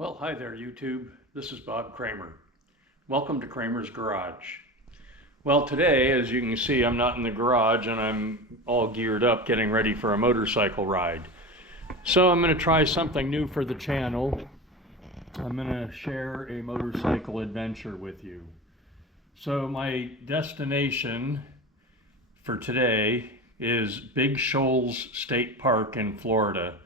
Well, hi there, YouTube. This is Bob Kramer. Welcome to Kramer's Garage. Well, today, as you can see, I'm not in the garage and I'm all geared up getting ready for a motorcycle ride. So I'm going to try something new for the channel. I'm going to share a motorcycle adventure with you. So my destination for today is Big Shoals State Park in Florida.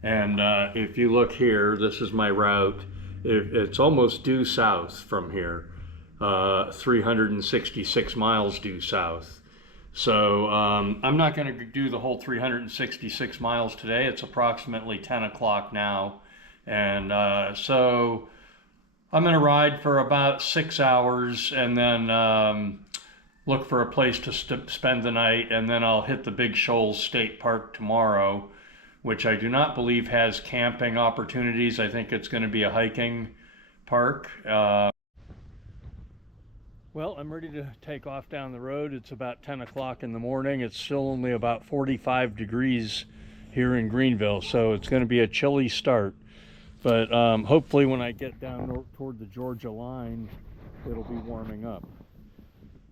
And if you look here, this is my route. It's almost due south from here, 366 miles due south. So I'm not going to do the whole 366 miles today. It's approximately 10 o'clock now. And so I'm going to ride for about 6 hours and then look for a place to spend the night. And then I'll hit the Big Shoals State Park tomorrow, which I do not believe has camping opportunities. I think it's going to be a hiking park. Well, I'm ready to take off down the road. It's about 10 o'clock in the morning. It's still only about 45 degrees here in Greenville, so it's going to be a chilly start. But hopefully when I get down toward the Georgia line, it'll be warming up.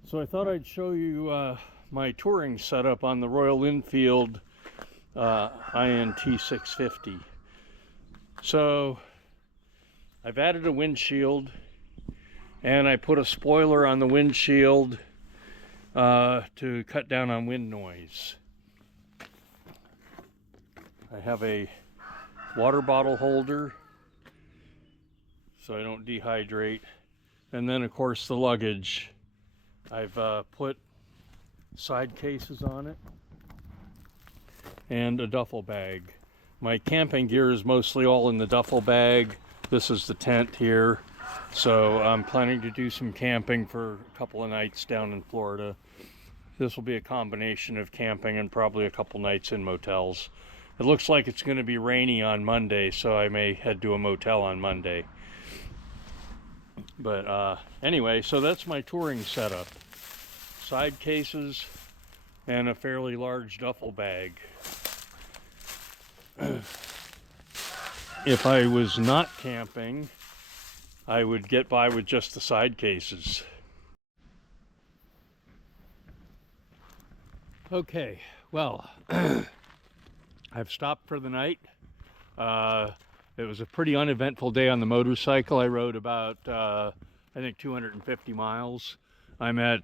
So I thought I'd show you my touring setup on the Royal Enfield INT 650. So I've added a windshield and I put a spoiler on the windshield to cut down on wind noise. I have a water bottle holder so I don't dehydrate, and then of course the luggage. I've put side cases on it and a duffel bag. My camping gear is mostly all in the duffel bag. This is the tent here. So I'm planning to do some camping for a couple of nights down in Florida. This will be a combination of camping and probably a couple nights in motels. It looks like it's going to be rainy on Monday, so I may head to a motel on Monday. But anyway, so that's my touring setup. Side cases and a fairly large duffel bag. If I was not camping, I would get by with just the side cases. Okay, well, I've stopped for the night. It was a pretty uneventful day on the motorcycle. I rode about, I think 250 miles. I'm at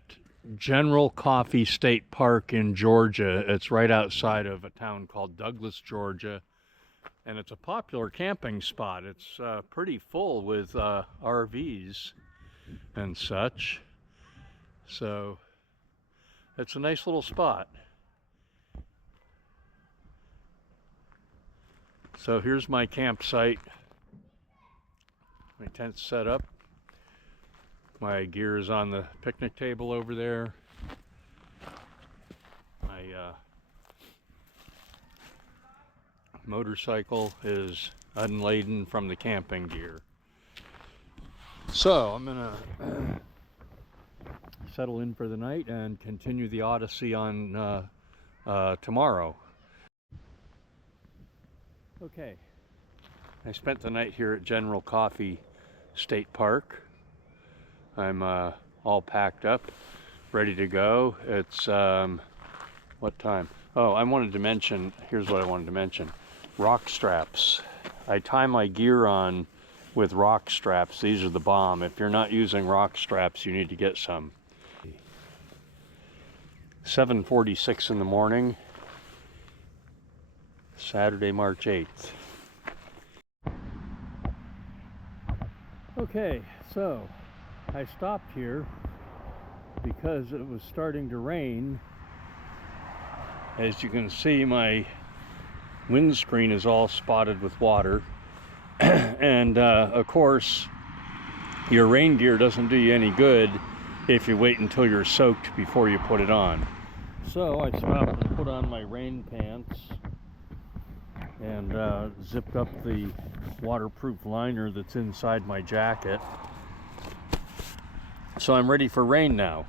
General Coffee State Park in Georgia. It's right outside of a town called Douglas, Georgia, and it's a popular camping spot. It's pretty full with RVs and such, so it's a nice little spot. So here's my campsite. My tent's set up. My gear is on the picnic table over there. My motorcycle is unladen from the camping gear. So I'm gonna settle in for the night and continue the odyssey on tomorrow. Okay, I spent the night here at General Coffee State Park. I'm all packed up, ready to go. It's, what time? Oh, I wanted to mention, here's what I wanted to mention. Rock straps. I tie my gear on with rock straps. These are the bomb. If you're not using rock straps, you need to get some. 7:46 in the morning, Saturday, March 8th. Okay, so I stopped here because it was starting to rain. As you can see, my windscreen is all spotted with water. And of course, your rain gear doesn't do you any good if you wait until you're soaked before you put it on. So I stopped and put on my rain pants and zipped up the waterproof liner that's inside my jacket. So I'm ready for rain now.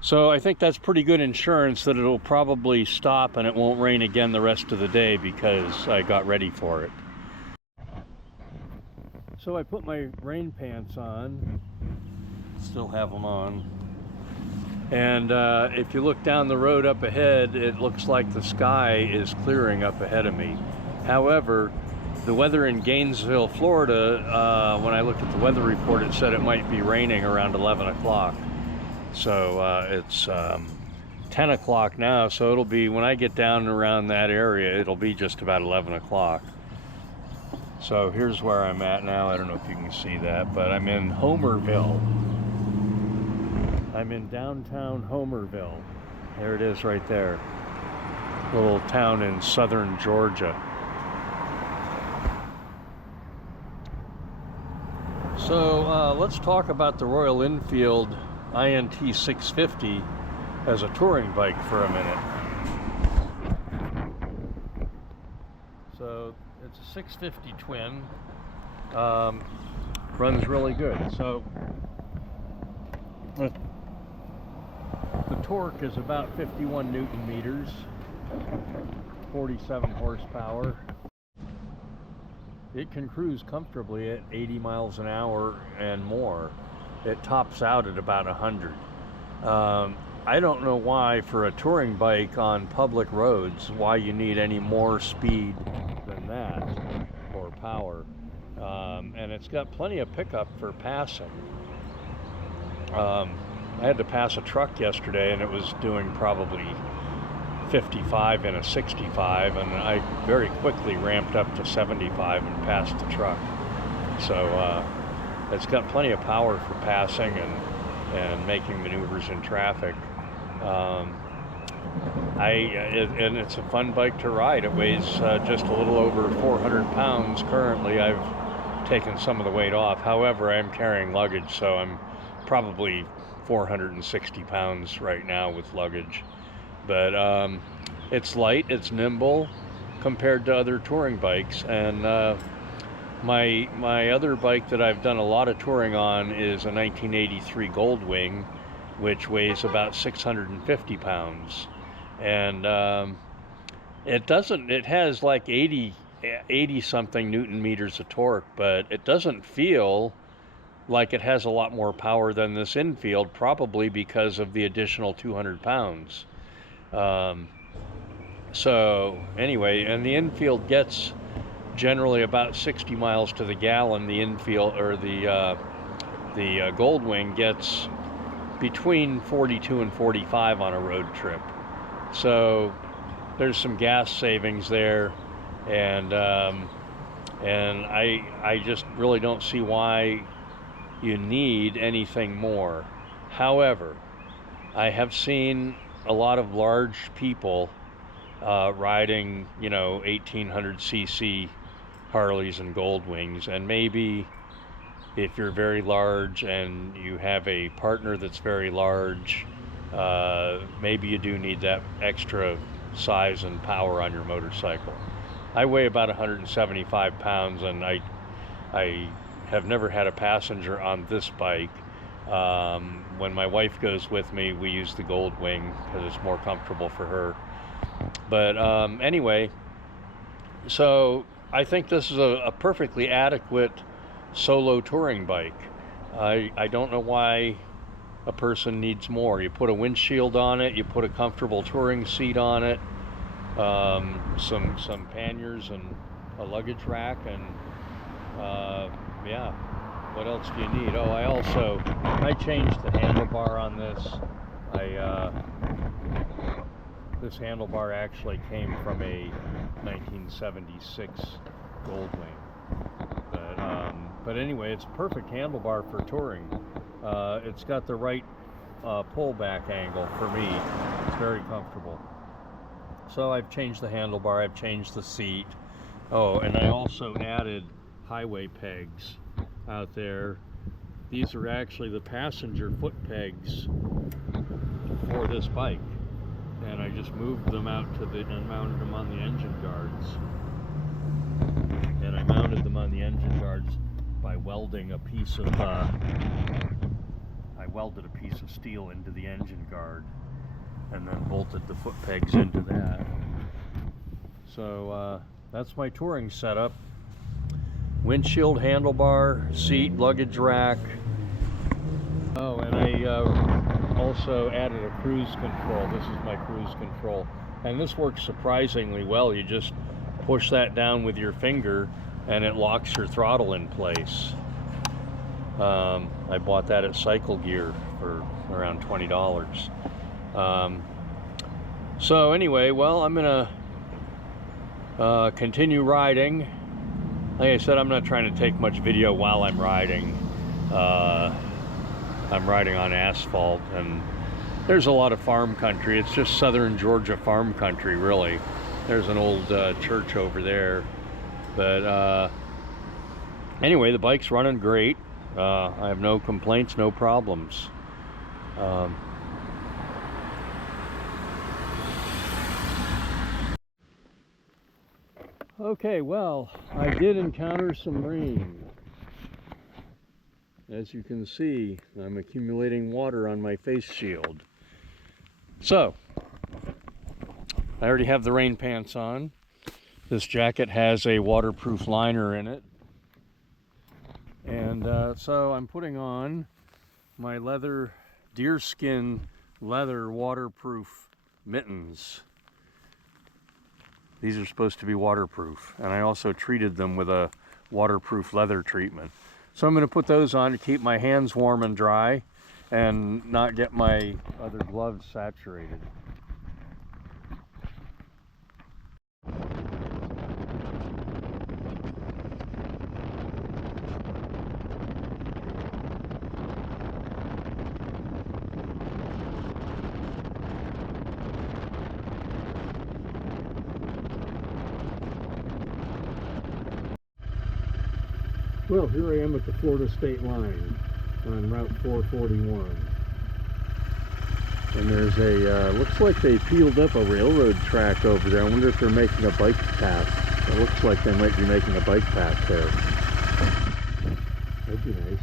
So I think that's pretty good insurance that it'll probably stop and it won't rain again the rest of the day because I got ready for it. So I put my rain pants on, still have them on, and if you look down the road up ahead, it looks like the sky is clearing up ahead of me. However, the weather in Gainesville, Florida, when I looked at the weather report, it said it might be raining around 11 o'clock. So it's 10 o'clock now, so it'll be, when I get down around that area, it'll be just about 11 o'clock. So here's where I'm at now. I don't know if you can see that, but I'm in Homerville. I'm in downtown Homerville. There it is right there. Little town in southern Georgia. So let's talk about the Royal Enfield INT 650 as a touring bike for a minute. So it's a 650 twin, runs really good. So the torque is about 51 Newton meters, 47 horsepower. It can cruise comfortably at 80 miles an hour and more. It tops out at about 100. I don't know why, for a touring bike on public roads, why you need any more speed than that, or power. And it's got plenty of pickup for passing. I had to pass a truck yesterday, and it was doing probably 55 in a 65, and I very quickly ramped up to 75 and passed the truck. So it's got plenty of power for passing and making maneuvers in traffic. And it's a fun bike to ride. It weighs just a little over 400 pounds currently. I've taken some of the weight off. However, I'm carrying luggage, so I'm probably 460 pounds right now with luggage. But it's light, it's nimble compared to other touring bikes. And my other bike that I've done a lot of touring on is a 1983 Goldwing, which weighs about 650 pounds. And it has like 80 something Newton meters of torque, but it doesn't feel like it has a lot more power than this Enfield, probably because of the additional 200 pounds. So anyway, and the Enfield gets generally about 60 miles to the gallon. The Enfield, or the Goldwing, gets between 42 and 45 on a road trip. So there's some gas savings there, and I just really don't see why you need anything more. However, I have seen a lot of large people riding, 1800cc Harleys and Goldwings, and maybe if you're very large and you have a partner that's very large, maybe you do need that extra size and power on your motorcycle. I weigh about 175 pounds, and I have never had a passenger on this bike. When my wife goes with me, we use the Goldwing because it's more comfortable for her. But anyway, so I think this is a perfectly adequate solo touring bike. I don't know why a person needs more. You put a windshield on it, you put a comfortable touring seat on it, some panniers and a luggage rack, and yeah, what else do you need? Oh, I changed the handlebar on this. This handlebar actually came from a 1976 Goldwing. But anyway, it's a perfect handlebar for touring. It's got the right pullback angle for me. It's very comfortable. So I've changed the handlebar, I've changed the seat. Oh, and I also added highway pegs out there. These are actually the passenger foot pegs for this bike. And I just moved them out and mounted them on the engine guards. And I mounted them on the engine guards by welding a piece of I welded a piece of steel into the engine guard and then bolted the foot pegs into that. So that's my touring setup. windshield, handlebar, seat, luggage rack. Oh, and I also added a cruise control. This is my cruise control. And this works surprisingly well. You just push that down with your finger and it locks your throttle in place. I bought that at Cycle Gear for around $20. So anyway, well, I'm gonna continue riding. Like I said, I'm not trying to take much video while I'm riding. I'm riding on asphalt, and there's a lot of farm country. It's just southern Georgia farm country, really. There's an old church over there. But anyway, the bike's running great. I have no complaints, no problems. Okay, well, I did encounter some rain. As you can see, I'm accumulating water on my face shield. So, I already have the rain pants on. This jacket has a waterproof liner in it. And so I'm putting on my leather, deerskin leather waterproof mittens. These are supposed to be waterproof, and I also treated them with a waterproof leather treatment. So I'm going to put those on to keep my hands warm and dry and not get my other gloves saturated. Well, here I am at the Florida state line on Route 441. And there's a, looks like they peeled up a railroad track over there. I wonder if they're making a bike path. It looks like they might be making a bike path there. That'd be nice.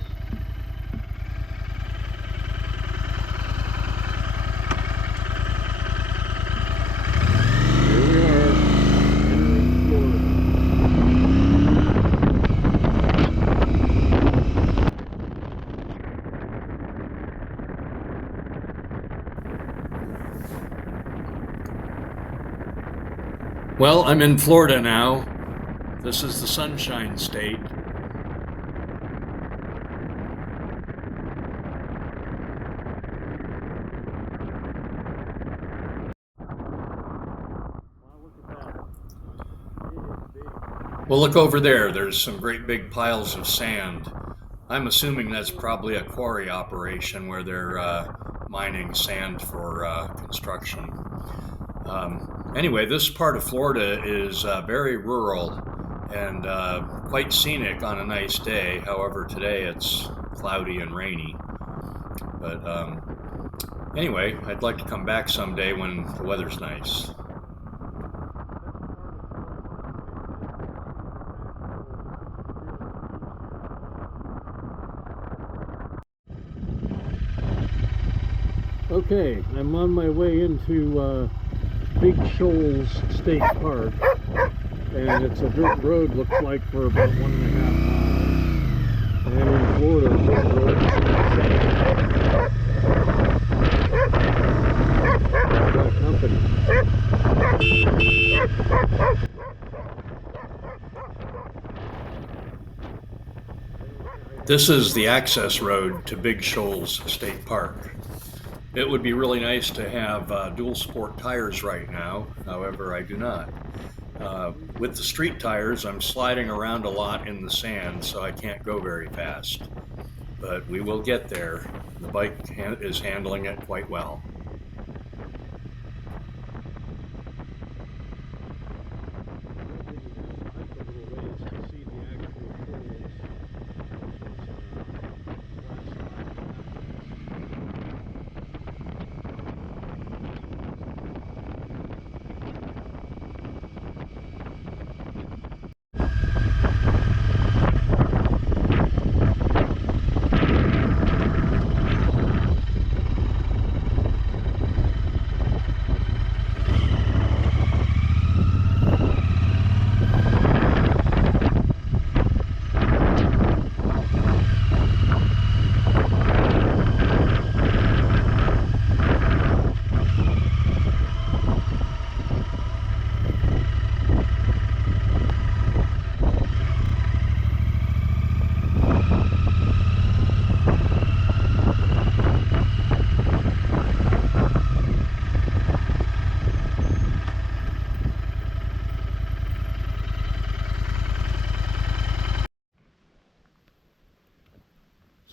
Well, I'm in Florida now. This is the Sunshine State. Well, look over there. There's some great big piles of sand. I'm assuming that's probably a quarry operation where they're mining sand for construction. Anyway, this part of Florida is very rural and quite scenic on a nice day. However, today it's cloudy and rainy. But anyway, I'd like to come back someday when the weather's nice. Okay, I'm on my way into Big Shoals State Park, and it's a dirt road, looks like, for about 1.5 miles. And in Florida, dirt roads got company. This is the access road to Big Shoals State Park. It would be really nice to have dual sport tires right now, however I do not. With the street tires, I'm sliding around a lot in the sand, so I can't go very fast. But we will get there. The bike is handling it quite well.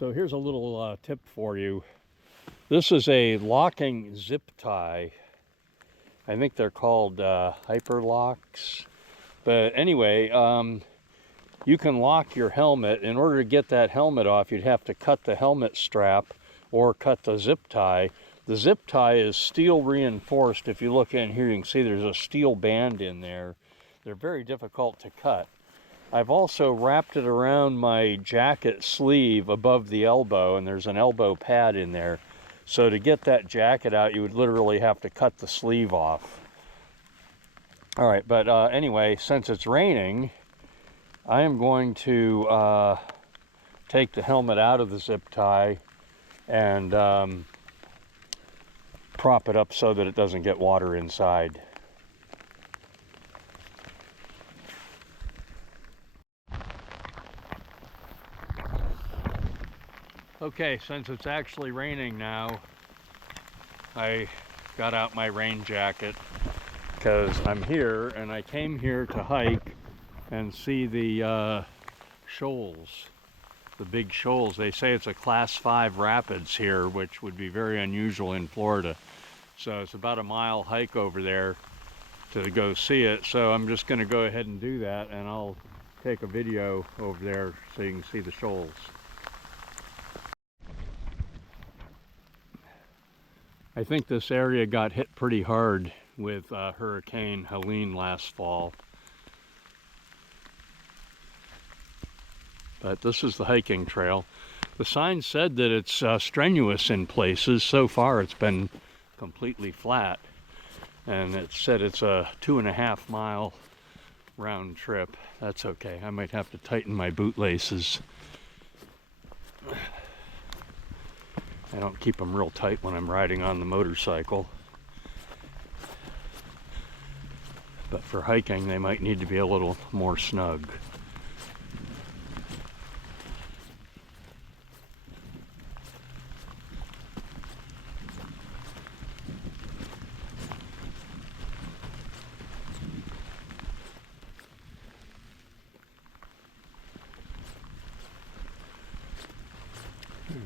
So here's a little tip for you. This is a locking zip tie. I think they're called hyper locks. But anyway, you can lock your helmet. In order to get that helmet off, you'd have to cut the helmet strap or cut the zip tie. The zip tie is steel reinforced. If you look in here, you can see there's a steel band in there. They're very difficult to cut. I've also wrapped it around my jacket sleeve above the elbow, and there's an elbow pad in there. So to get that jacket out, you would literally have to cut the sleeve off. All right, but anyway, since it's raining, I am going to take the helmet out of the zip tie and prop it up so that it doesn't get water inside. Okay, since it's actually raining now, I got out my rain jacket because I'm here and I came here to hike and see the shoals, the Big Shoals. They say it's a Class 5 rapids here, which would be very unusual in Florida. So it's about a mile hike over there to go see it. So I'm just going to go ahead and do that, and I'll take a video over there so you can see the shoals. I think this area got hit pretty hard with Hurricane Helene last fall. But this is the hiking trail. The sign said that it's strenuous in places. So far it's been completely flat. And it said it's a 2.5 mile round trip. That's okay. I might have to tighten my boot laces. I don't keep them real tight when I'm riding on the motorcycle. But for hiking, they might need to be a little more snug.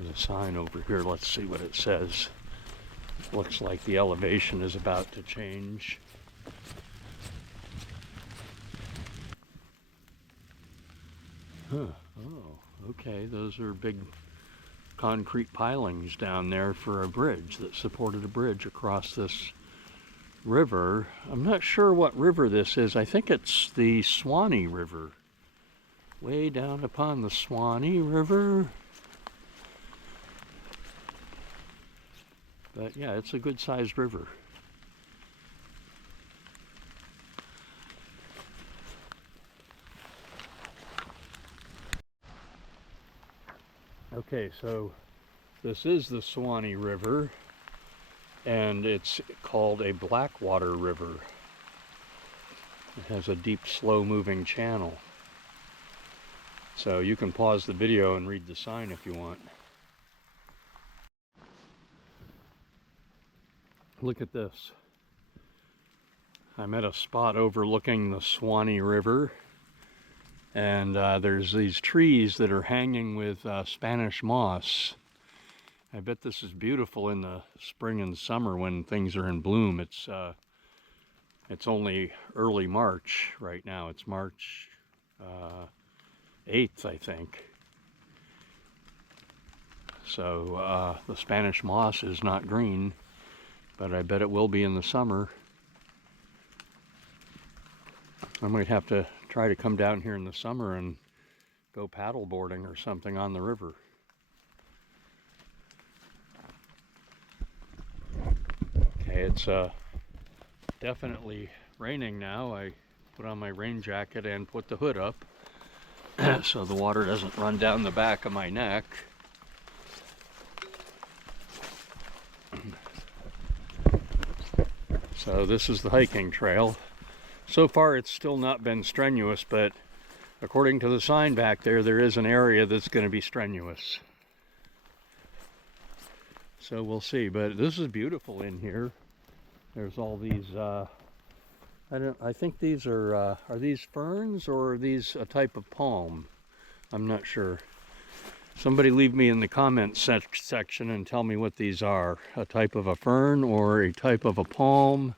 There's a sign over here. Let's see what it says. Looks like the elevation is about to change. Huh. Oh, okay. Those are big concrete pilings down there for a bridge that supported a bridge across this river. I'm not sure what river this is. I think it's the Suwanee River. Way down upon the Suwanee River. But yeah, it's a good-sized river. Okay, so this is the Suwanee River, and it's called a Blackwater River. It has a deep, slow-moving channel. So you can pause the video and read the sign if you want. Look at this. I'm at a spot overlooking the Suwanee River, and there's these trees that are hanging with Spanish moss. I bet this is beautiful in the spring and summer when things are in bloom. It's only early March right now. It's March 8th, I think. So the Spanish moss is not green, but I bet it will be in the summer. I might have to try to come down here in the summer and go paddle boarding or something on the river. Okay, it's definitely raining now. I put on my rain jacket and put the hood up so the water doesn't run down the back of my neck. So this is the hiking trail. So far it's still not been strenuous, but according to the sign back there, there is an area that's going to be strenuous. So we'll see, but this is beautiful in here. There's all these, I think these are these ferns or are these a type of palm? I'm not sure. Somebody leave me in the comments section and tell me what these are. A type of a fern or a type of a palm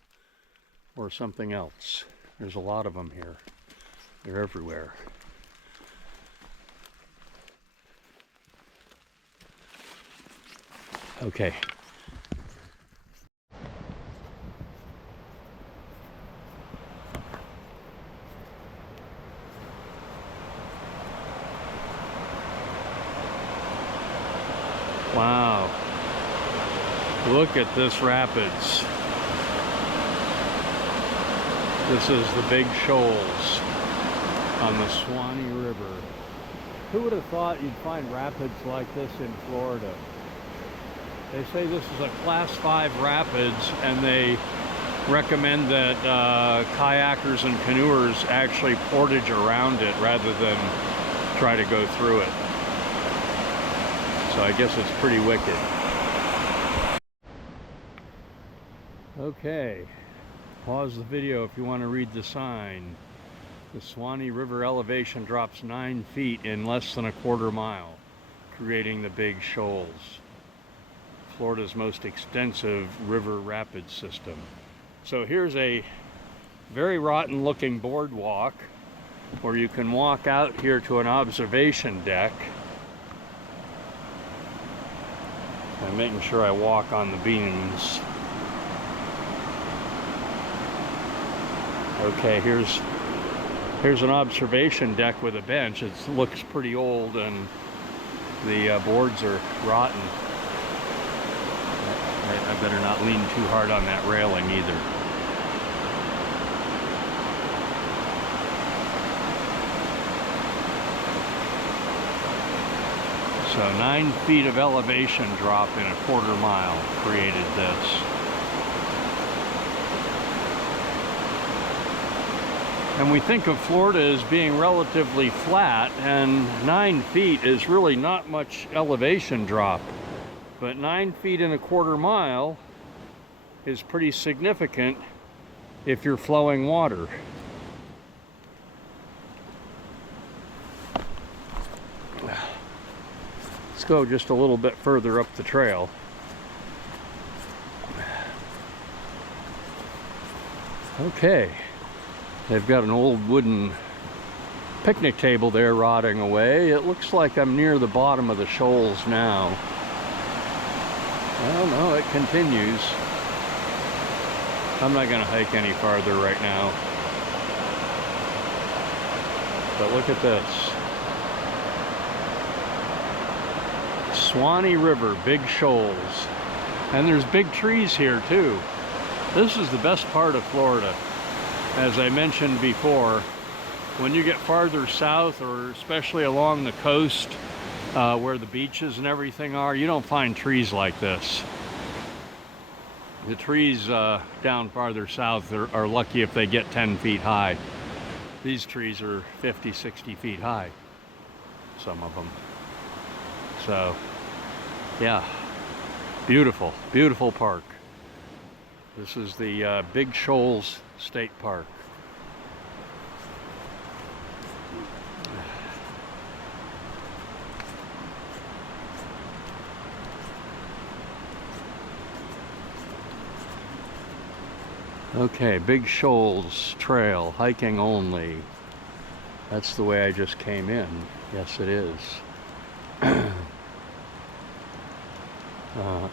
or something else. There's a lot of them here. They're everywhere. Okay. Wow. Look at this rapids. This is the Big Shoals on the Suwanee River. Who would have thought you'd find rapids like this in Florida? They say this is a Class 5 rapids, and they recommend that kayakers and canoers actually portage around it rather than try to go through it. So I guess it's pretty wicked. Okay, pause the video if you want to read the sign. The Suwanee River elevation drops 9 feet in less than a quarter mile, creating the Big Shoals, Florida's most extensive river rapid system. So here's a very rotten looking boardwalk where you can walk out here to an observation deck. I'm making sure I walk on the beams. Okay, here's an observation deck with a bench. It looks pretty old and the boards are rotten. I better not lean too hard on that railing either. So 9 feet of elevation drop in a quarter mile created this. And we think of Florida as being relatively flat, and 9 feet is really not much elevation drop. But 9 feet in a quarter mile is pretty significant if you're flowing water. Let's go just a little bit further up the trail. Okay, they've got an old wooden picnic table there rotting away. It looks like I'm near the bottom of the shoals now. Well, no, it continues. I'm not going to hike any farther right now. But look at this. Suwanee River, Big Shoals. And there's big trees here too. This is the best part of Florida. As I mentioned before, when you get farther south, or especially along the coast, where the beaches and everything are, you don't find trees like this. The trees down farther south are lucky if they get 10 feet high. These trees are 50, 60 feet high, some of them. So, yeah, beautiful, beautiful park. This is the Big Shoals State Park. Okay, Big Shoals Trail, hiking only. That's the way I just came in. Yes, it is.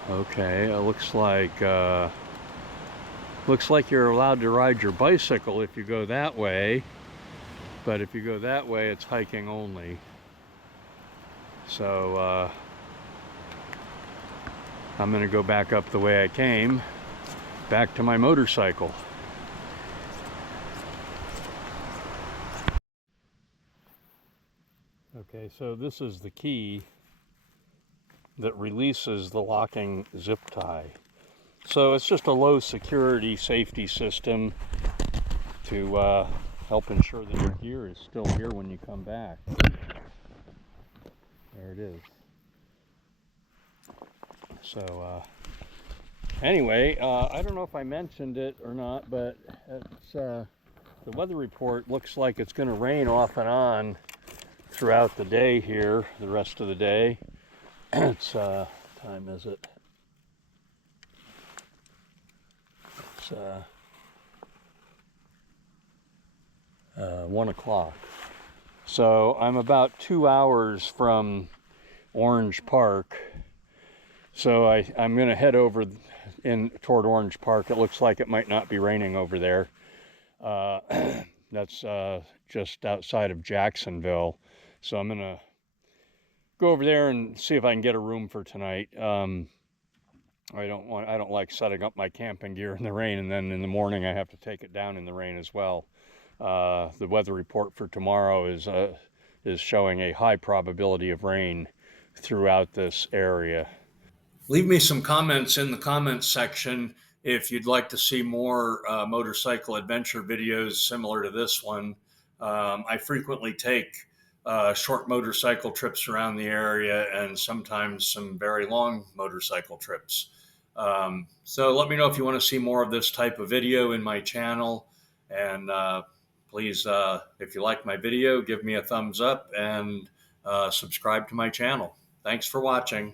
Okay, it looks like you're allowed to ride your bicycle if you go that way, but if you go that way, it's hiking only. So I'm going to go back up the way I came, back to my motorcycle. Okay, so this is the key that releases the locking zip tie. So it's just a low security safety system to help ensure that your gear is still here when you come back. There it is. So anyway, I don't know if I mentioned it or not, but it's, the weather report looks like it's going to rain off and on throughout the day here, the rest of the day. It's, time is it? It's 1 o'clock. So I'm about 2 hours from Orange Park. So I'm going to head over in toward Orange Park. It looks like it might not be raining over there. That's just outside of Jacksonville. So I'm going to go over there and see if I can get a room for tonight. I don't like setting up my camping gear in the rain, and then in the morning I have to take it down in the rain as well. The weather report for tomorrow is showing a high probability of rain throughout this area. Leave me some comments in the comments section if you'd like to see more motorcycle adventure videos similar to this one. I frequently take short motorcycle trips around the area and sometimes some very long motorcycle trips. So let me know if you want to see more of this type of video in my channel. And please, if you like my video, give me a thumbs up and subscribe to my channel. Thanks for watching.